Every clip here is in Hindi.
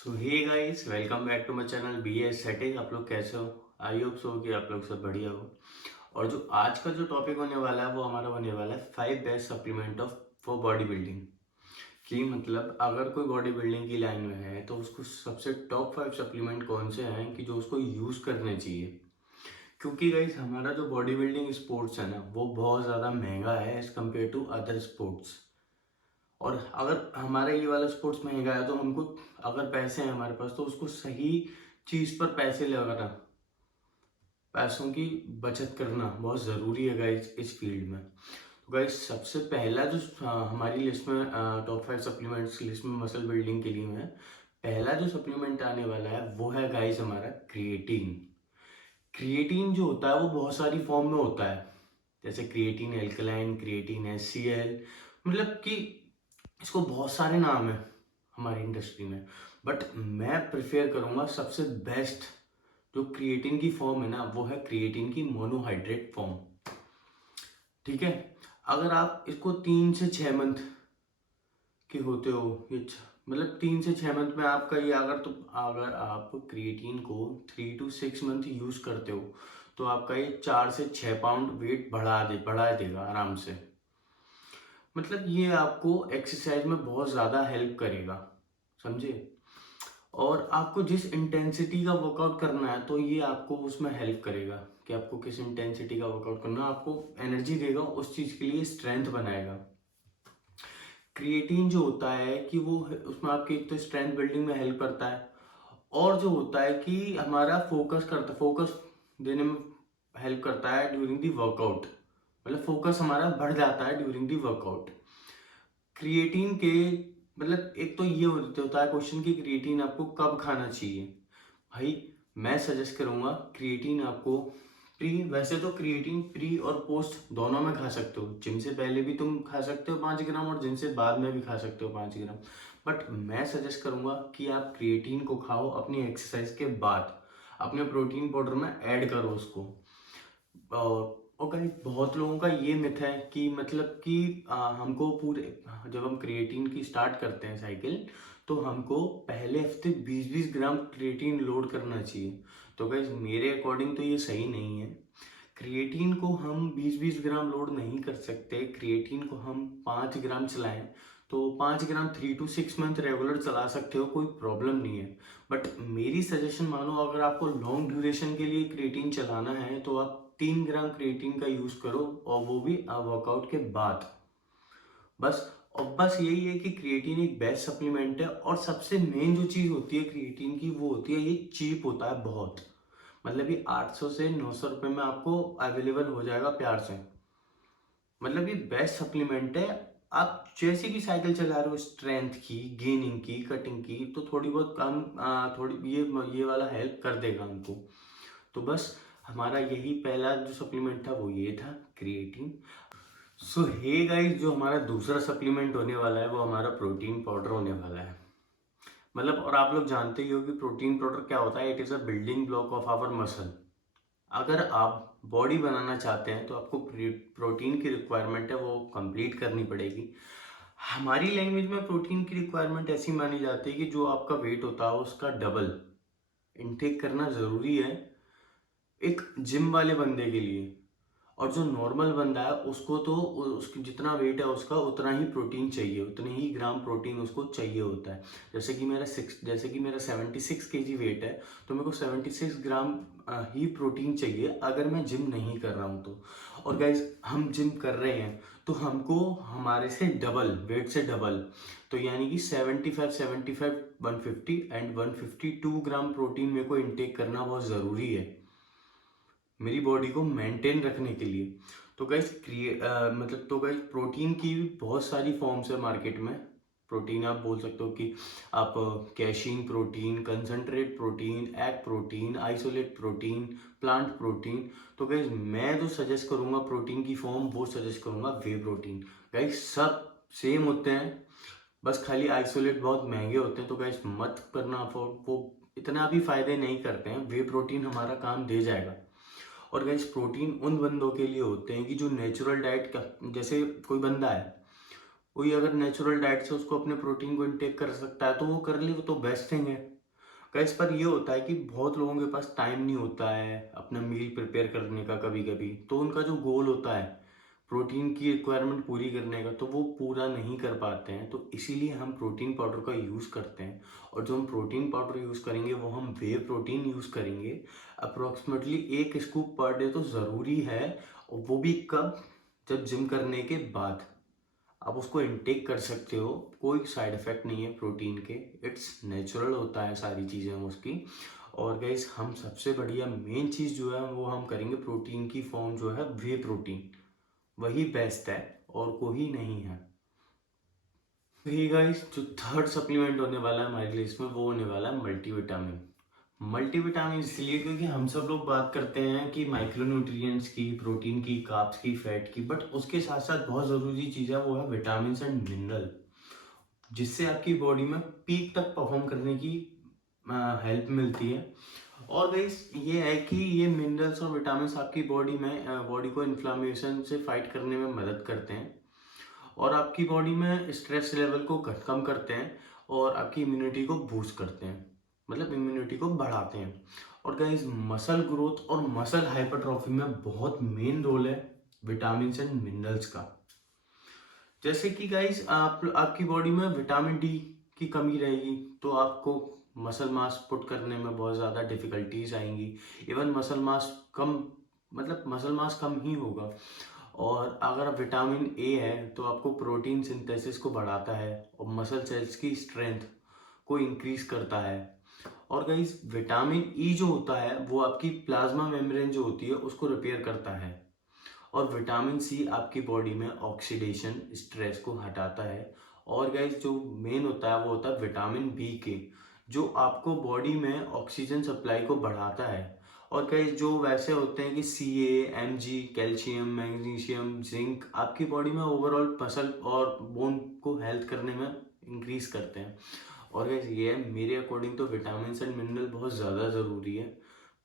So hey guys, welcome back to my channel B S setting. आप लोग कैसे हो? आई होप सो कि आप लोग सब बढ़िया हो। और जो आज का जो टॉपिक होने वाला है वो हमारा होने वाला है 5 best supplement of for body building. कि मतलब अगर कोई बॉडी बिल्डिंग की लाइन में है तो उसको सबसे टॉप 5 सप्लीमेंट कौन से हैं कि जो उसको यूज़ करने चाहिए। क्योंकि गाइस हमारा जो बॉडी बिल्डिंग स्पोर्ट्स है ना वो बहुत ज़्यादा महंगा है as compare to other sports. और अगर हमारा ये वाला स्पोर्ट्स महंगा है तो हमको, अगर पैसे हैं हमारे पास, तो उसको सही चीज़ पर पैसे लगाना, पैसों की बचत करना बहुत ज़रूरी है गाइस इस फील्ड में। तो गाइस सबसे पहला जो हमारी लिस्ट में टॉप 5 सप्लीमेंट्स लिस्ट में मसल बिल्डिंग के लिए है, पहला जो सप्लीमेंट आने वाला है वो है गाइस हमारा क्रिएटिन। क्रिएटिन जो होता है वो बहुत सारी फॉर्म में होता है, जैसे क्रिएटिन एल्कलाइन, क्रिएटिन HCl, मतलब कि इसको बहुत सारे नाम है हमारी इंडस्ट्री में। बट मैं प्रेफर करूँगा सबसे बेस्ट जो क्रिएटिन की फॉर्म है ना वो है क्रिएटिन की मोनोहाइड्रेट फॉर्म। ठीक है, अगर आप इसको 3 से 6 मंथ के होते हो, मतलब 3 से 6 मंथ में आपका ये, अगर आप क्रिएटिन को 3 to 6 मंथ यूज़ करते हो तो आपका ये 4 से 6 पाउंड वेट बढ़ा देगा आराम से। मतलब ये आपको एक्सरसाइज में बहुत ज़्यादा हेल्प करेगा, समझे। और आपको जिस इंटेंसिटी का वर्कआउट करना है तो ये आपको उसमें हेल्प करेगा कि आपको किस इंटेंसिटी का वर्कआउट करना है, आपको एनर्जी देगा, उस चीज़ के लिए स्ट्रेंथ बनाएगा। क्रिएटिन जो होता है कि वो उसमें आपकी एक तो स्ट्रेंथ बिल्डिंग में हेल्प करता है, और जो होता है कि हमारा फोकस देने में हेल्प करता है ड्यूरिंग दी वर्कआउट। मतलब फोकस हमारा बढ़ जाता है ड्यूरिंग दी वर्कआउट। क्रिएटिन के मतलब एक तो ये होता है क्वेश्चन कि क्रिएटिन आपको कब खाना चाहिए। भाई मैं सजेस्ट करूंगा क्रिएटिन आपको वैसे तो क्रिएटिन प्री और पोस्ट दोनों में खा सकते हो। जिम से पहले भी तुम खा सकते हो 5 ग्राम, और जिम से बाद में भी खा सकते हो 5 ग्राम। बट मैं सजेस्ट करूंगा कि आप क्रिएटिन को खाओ अपनी एक्सरसाइज के बाद, अपने प्रोटीन पाउडर में ऐड करो उसको। और गाइस बहुत लोगों का ये मिथ है कि मतलब कि हमको पूरे, जब हम क्रिएटिन की स्टार्ट करते हैं साइकिल तो हमको पहले हफ्ते 20-20 ग्राम क्रिएटिन लोड करना चाहिए। तो गाइस मेरे अकॉर्डिंग तो ये सही नहीं है। क्रिएटिन को हम 20-20 ग्राम लोड नहीं कर सकते। क्रिएटिन को हम 5 ग्राम चलाएं तो 5 ग्राम 3 to 6 मंथ रेगुलर चला सकते हो, कोई प्रॉब्लम नहीं है। बट मेरी सजेशन मानो, अगर आपको लॉन्ग ड्यूरेशन के लिए क्रिएटिन चलाना है तो आप 3 ग्राम क्रिएटिन का यूज करो, और वो भी वर्कआउट के बाद। बस, और बस यही है कि क्रिएटिन एक बेस्ट सप्लीमेंट है, और सबसे मेन जो चीज़ होती है क्रिएटिन की वो होती है ये चीप होता है बहुत। मतलब ये 800 से 900 रुपये में आपको अवेलेबल हो जाएगा प्यार से। मतलब ये बेस्ट सप्लीमेंट है। आप जैसे भी साइकिल चला रहे हो, स्ट्रेंथ की, गेनिंग की, कटिंग की, तो थोड़ी बहुत कम थोड़ी ये वाला हेल्प कर देगा हमको। तो बस हमारा यही पहला जो सप्लीमेंट था वो ये था, क्रिएटिन। सो हे गाइस, जो हमारा दूसरा सप्लीमेंट होने वाला है वो हमारा प्रोटीन पाउडर होने वाला है। मतलब, और आप लोग जानते ही हो कि प्रोटीन पाउडर क्या होता है। It is a building block of our muscle. अगर आप बॉडी बनाना चाहते हैं तो आपको प्रोटीन की रिक्वायरमेंट है वो कंप्लीट करनी पड़ेगी। हमारी लैंग्वेज में प्रोटीन की रिक्वायरमेंट ऐसी मानी जाती है कि जो आपका वेट होता है उसका डबल इनटेक करना ज़रूरी है एक जिम वाले बंदे के लिए। और जो नॉर्मल बंदा है उसको तो उसकी जितना वेट है उसका उतना ही प्रोटीन चाहिए, उतने ही ग्राम प्रोटीन उसको चाहिए होता है। जैसे कि मेरा 76 kg वेट है, तो मेरे को 76 ग्राम ही प्रोटीन चाहिए अगर मैं जिम नहीं कर रहा हूँ तो। और गाइज हम जिम कर रहे हैं तो हमको हमारे से डबल वेट से डबल, तो यानी कि 75 150 एंड 152 ग्राम प्रोटीन मेरे को इनटेक करना बहुत ज़रूरी है मेरी बॉडी को मेंटेन रखने के लिए। तो गाइस प्रोटीन की भी बहुत सारी फॉर्म्स है मार्केट में। प्रोटीन आप बोल सकते हो कि आप casein protein, concentrate protein, egg protein, isolate protein, plant protein. तो गाइस मैं जो सजेस्ट करूंगा प्रोटीन की फॉर्म वो सजेस्ट करूंगा वे प्रोटीन। गाइस सब सेम होते हैं, बस खाली आइसोलेट बहुत महंगे होते हैं, तो गाइस मत करना अफोर्ड, वो इतना भी फायदे नहीं करते हैं। वे प्रोटीन हमारा काम दे जाएगा। और गाइस प्रोटीन उन बंदों के लिए होते हैं कि जो नेचुरल डाइट का, जैसे कोई बंदा है कोई अगर नेचुरल डाइट से उसको अपने प्रोटीन को इनटेक कर सकता है तो वो कर ले, वो तो बेस्ट थिंग है। गाइस पर ये होता है कि बहुत लोगों के पास टाइम नहीं होता है अपना मील प्रिपेयर करने का कभी कभी, तो उनका जो गोल होता है प्रोटीन की रिक्वायरमेंट पूरी करने का, तो वो पूरा नहीं कर पाते हैं। तो इसीलिए हम प्रोटीन पाउडर का यूज़ करते हैं। और जो हम प्रोटीन पाउडर यूज़ करेंगे वो हम वे प्रोटीन यूज़ करेंगे। अप्रोक्सीमेटली 1 स्कूप पर डे तो ज़रूरी है। और वो भी कब? जब जिम करने के बाद आप उसको इनटेक कर सकते हो। कोई साइड इफेक्ट नहीं है प्रोटीन के, इट्स नेचुरल होता है सारी चीज़ें उसकी। और गाइस हम सबसे बढ़िया मेन चीज़ जो है वो हम करेंगे प्रोटीन की फॉर्म जो है वे प्रोटीन, वही बेस्ट है और कोई नहीं है। ये गाइस जो थर्ड सप्लीमेंट होने वाला है हमारी लिस्ट में वो होने वाला है मल्टीविटामिन। मल्टीविटामिन इसलिए क्योंकि हम सब लोग बात करते हैं कि माइक्रोन्यूट्रिएंट्स की, प्रोटीन की, कार्ब्स की, फैट की, बट उसके साथ साथ बहुत ज़रूरी चीज़ है वो है विटामिन एंड मिनरल, जिससे आपकी बॉडी में पीक तक परफॉर्म करने की हेल्प मिलती है। और गाइस ये है कि ये मिनरल्स और विटामिन आपकी बॉडी में बॉडी को इन्फ्लामेशन से फाइट करने में मदद करते हैं और आपकी बॉडी में स्ट्रेस लेवल को कम करते हैं और आपकी इम्यूनिटी को बूस्ट करते हैं, मतलब इम्यूनिटी को बढ़ाते हैं। और गाइस मसल ग्रोथ और मसल हाइपरट्रॉफी में बहुत मेन रोल है विटामिन एंड मिनरल्स का। जैसे कि गाइस आपकी बॉडी में विटामिन डी की कमी रहेगी तो आपको मसल मास पुट करने में बहुत ज़्यादा डिफिकल्टीज आएंगी। इवन मसल मास कम, मतलब मसल मास कम ही होगा। और अगर विटामिन ए है तो आपको प्रोटीन सिंथेसिस को बढ़ाता है और मसल सेल्स की स्ट्रेंथ को इंक्रीज करता है। और गाइस विटामिन ई जो होता है वो आपकी प्लाज्मा मेम्ब्रेन जो होती है उसको रिपेयर करता है। और विटामिन सी आपकी बॉडी में ऑक्सीडेशन स्ट्रेस को हटाता है। और गाइस जो मेन होता है वो होता है विटामिन बी के, जो आपको बॉडी में ऑक्सीजन सप्लाई को बढ़ाता है। और गाइस जो वैसे होते हैं कि C A M G, calcium, magnesium, zinc आपकी बॉडी में ओवरऑल मसल और बोन को हेल्थ करने में इंक्रीज करते हैं। और गाइस ये है मेरे अकॉर्डिंग तो विटामिन एंड मिनरल बहुत ज़्यादा ज़रूरी है।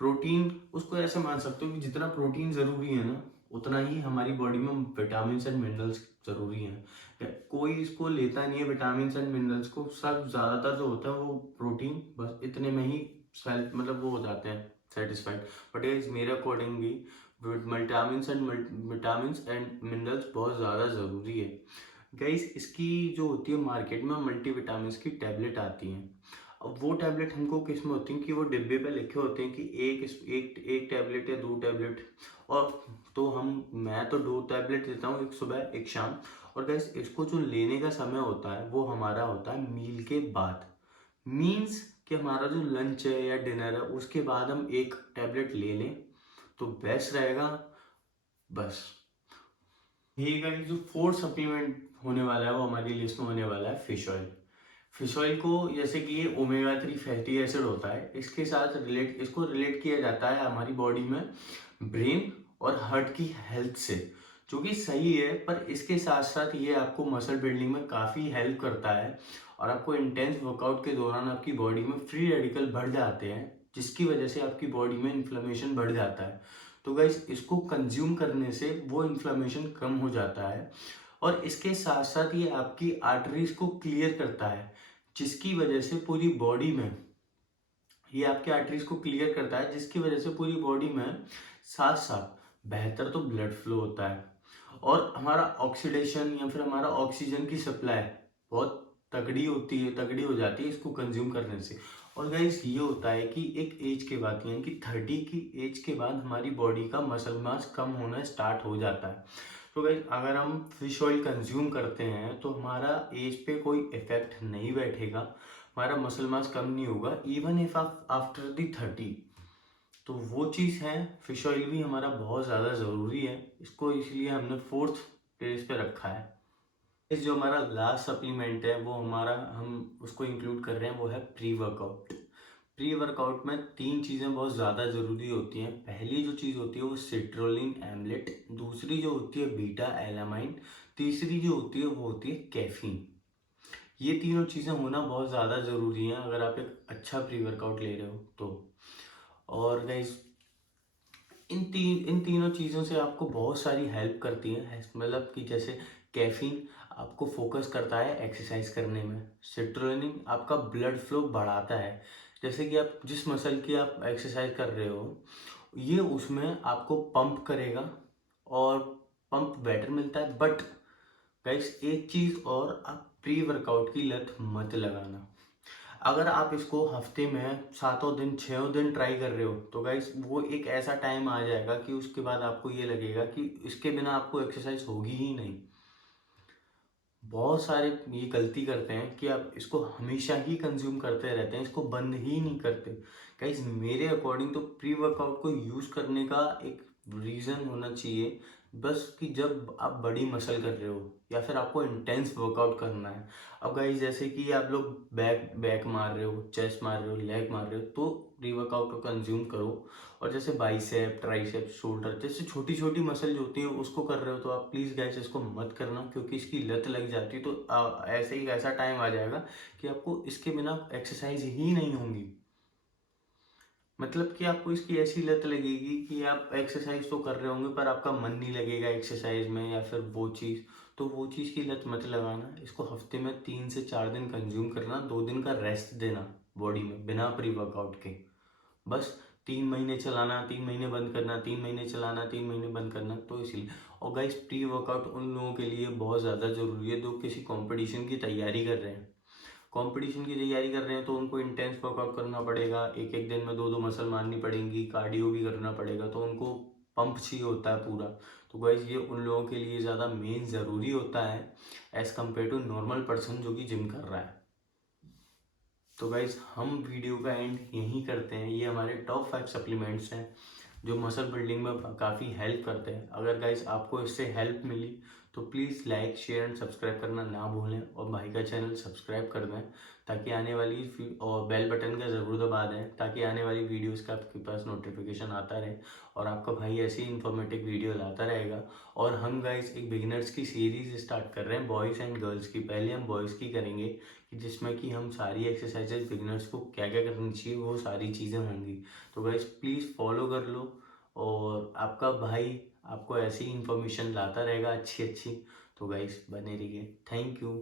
प्रोटीन उसको ऐसे मान सकते हो कि जितना प्रोटीन ज़रूरी है ना उतना ही हमारी बॉडी में विटामिन एंड मिनरल्स जरूरी हैं। कोई इसको लेता नहीं है विटामिन एंड मिनरल्स को, सब ज़्यादातर जो होता है वो प्रोटीन बस इतने में ही सेल्फ मतलब वो हो जाते हैं सेटिस्फाइड। बट इज मेरे अकॉर्डिंग भी विटामिन एंड मिनरल्स बहुत ज़्यादा ज़रूरी है। गाइस इसकी जो होती है मार्केट में मल्टीविटामिन की टैबलेट आती हैं। अब वो टैबलेट हमको किस में होती हैं कि वो डिब्बे पे लिखे होते हैं कि एक टैबलेट या 2 टैबलेट। और तो मैं तो 2 टैबलेट लेता हूँ, एक सुबह एक शाम। और गाइस इसको जो लेने का समय होता है वो हमारा होता है मील के बाद। मीन्स कि हमारा जो लंच है या डिनर है उसके बाद हम एक टैबलेट ले लें तो बेस्ट रहेगा। बस यही गाइस जो फोर्थ सप्लीमेंट होने वाला है वो हमारी लिस्ट में होने वाला है फिश ऑयल। फिश ऑयल को जैसे कि ये ओमेगा 3 फैटी एसिड होता है, इसके साथ इसको रिलेट किया जाता है हमारी बॉडी में ब्रेन और हार्ट की हेल्थ से, जो कि सही है। पर इसके साथ साथ ये आपको मसल बिल्डिंग में काफ़ी हेल्प करता है और आपको इंटेंस वर्कआउट के दौरान आपकी बॉडी में फ्री रेडिकल बढ़ जाते हैं, जिसकी वजह से आपकी बॉडी में इन्फ्लेमेशन बढ़ जाता है। तो गाइस इसको कंज्यूम करने से वो इन्फ्लेमेशन कम हो जाता है। और इसके साथ साथ ये आपकी आर्टरीज को क्लियर करता है, जिसकी वजह से पूरी बॉडी में ये आपके आर्टरीज को क्लियर करता है, जिसकी वजह से पूरी बॉडी में साथ साथ बेहतर तो ब्लड फ्लो होता है और हमारा ऑक्सीडेशन या फिर हमारा ऑक्सीजन की सप्लाई बहुत तगड़ी होती है, तगड़ी हो जाती है इसको कंज्यूम करने से। और गाइस ये होता है कि एक एज के बाद यानी कि 30 की एज के बाद हमारी बॉडी का मसल मास कम होना स्टार्ट हो जाता है। तो गाइस अगर हम फिश ऑयल कंज्यूम करते हैं तो हमारा एज पे कोई इफेक्ट नहीं बैठेगा, हमारा मसल मास कम नहीं होगा इवन इफ आफ्टर दी 30। तो वो चीज़ है, फिश ऑयल भी हमारा बहुत ज़्यादा ज़रूरी है, इसको इसलिए हमने फोर्थ प्लेस पे रखा है। इस जो हमारा लास्ट सप्लीमेंट है वो हमारा हम उसको इंक्लूड कर रहे हैं वो है प्री वर्कआउट। प्री वर्कआउट में 3 चीज़ें बहुत ज़्यादा ज़रूरी होती हैं। पहली जो चीज़ होती है वो सिट्रोलिन एमलेट, दूसरी जो होती है बीटा एलामाइन, तीसरी जो होती है वो होती है कैफीन। ये तीनों चीज़ें होना बहुत ज़्यादा ज़रूरी हैं अगर आप एक अच्छा प्री वर्कआउट ले रहे हो तो। और गाइस इन तीनों चीज़ों से आपको बहुत सारी हेल्प करती है, मतलब कि जैसे कैफीन आपको फोकस करता है एक्सरसाइज करने में। सिट्रोलिन आपका ब्लड फ्लो बढ़ाता है। जैसे कि आप जिस मसल की आप एक्सरसाइज कर रहे हो, ये उसमें आपको पंप करेगा और पंप बेटर मिलता है। बट गाइस एक चीज़ और, आप प्री वर्कआउट की लत मत लगाना। अगर आप इसको हफ्ते में 7 दिन 6 दिन ट्राई कर रहे हो तो गाइस वो एक ऐसा टाइम आ जाएगा कि उसके बाद आपको ये लगेगा कि इसके बिना आपको एक्सरसाइज होगी ही नहीं। बहुत सारे ये गलती करते हैं कि आप इसको हमेशा ही कंज्यूम करते रहते हैं, इसको बंद ही नहीं करते। गाइस मेरे अकॉर्डिंग तो प्री वर्कआउट को यूज़ करने का एक रीज़न होना चाहिए, बस कि जब आप बड़ी मसल कर रहे हो या फिर आपको इंटेंस वर्कआउट करना है। अब गाइस जैसे कि आप लोग बैक बैक मार रहे हो, चेस्ट मार रहे हो, लेग मार रहे हो, तो प्री वर्कआउट को कंज्यूम करो। और जैसे बाइसेप, ट्राइसेप, शोल्डर जैसे छोटी छोटी मसल जो होती है उसको कर रहे हो तो आप प्लीज़ गाइस इसको मत करना, क्योंकि इसकी लत लग जाती है तो ऐसे ही ऐसा टाइम आ जाएगा कि आपको इसके बिना एक्सरसाइज ही नहीं होंगी। मतलब कि आपको इसकी ऐसी लत लगेगी कि आप एक्सरसाइज तो कर रहे होंगे पर आपका मन नहीं लगेगा एक्सरसाइज में या फिर वो चीज़। तो वो चीज़ की लत मत लगाना। इसको हफ्ते में 3 से 4 दिन कंज्यूम करना, 2 दिन का रेस्ट देना बॉडी में बिना प्री वर्कआउट के। बस 3 महीने चलाना, 3 महीने बंद करना, 3 महीने चलाना, 3 महीने बंद करना। तो इसीलिए, और गाइस प्री वर्कआउट उन लोगों के लिए बहुत ज़्यादा ज़रूरी है जो किसी कंपटीशन की तैयारी कर रहे हैं। कंपटीशन की तैयारी कर रहे हैं तो उनको इंटेंस वर्कआउट करना पड़ेगा, एक एक दिन में 2 2 मसल मारनी पड़ेंगी, कार्डियो भी करना पड़ेगा, तो उनको पंप चाहिए होता है पूरा। तो गाइस ये उन लोगों के लिए ज़्यादा मेन ज़रूरी होता है as compare to normal person जो कि जिम कर रहा है। तो गाइज हम वीडियो का एंड यहीं करते हैं। ये हमारे टॉप 5 सप्लीमेंट्स हैं जो मसल बिल्डिंग में काफ़ी हेल्प करते हैं। अगर गाइज आपको इससे हेल्प मिली तो please like, share and subscribe करना ना भूलें, और भाई का चैनल सब्सक्राइब कर दें ताकि आने वाली और बेल बटन का ज़रूर दबा दें ताकि आने वाली वीडियोस का आपके पास नोटिफिकेशन आता रहे और आपका भाई ऐसी इन्फॉर्मेटिव वीडियो लाता रहेगा। और हम गाइज एक बिगिनर्स की सीरीज़ स्टार्ट कर रहे हैं बॉयज़ एंड गर्ल्स की। पहले हम बॉयज़ की करेंगे कि जिसमें कि हम सारी एक्सरसाइजेज बिगिनर्स को क्या क्या करनी चाहिए वो सारी चीज़ें होंगी। तो गाइज प्लीज़ फॉलो कर लो, और आपका भाई आपको ऐसी इन्फॉर्मेशन लाता रहेगा अच्छी अच्छी। तो गाइज बने रहिए। Thank you.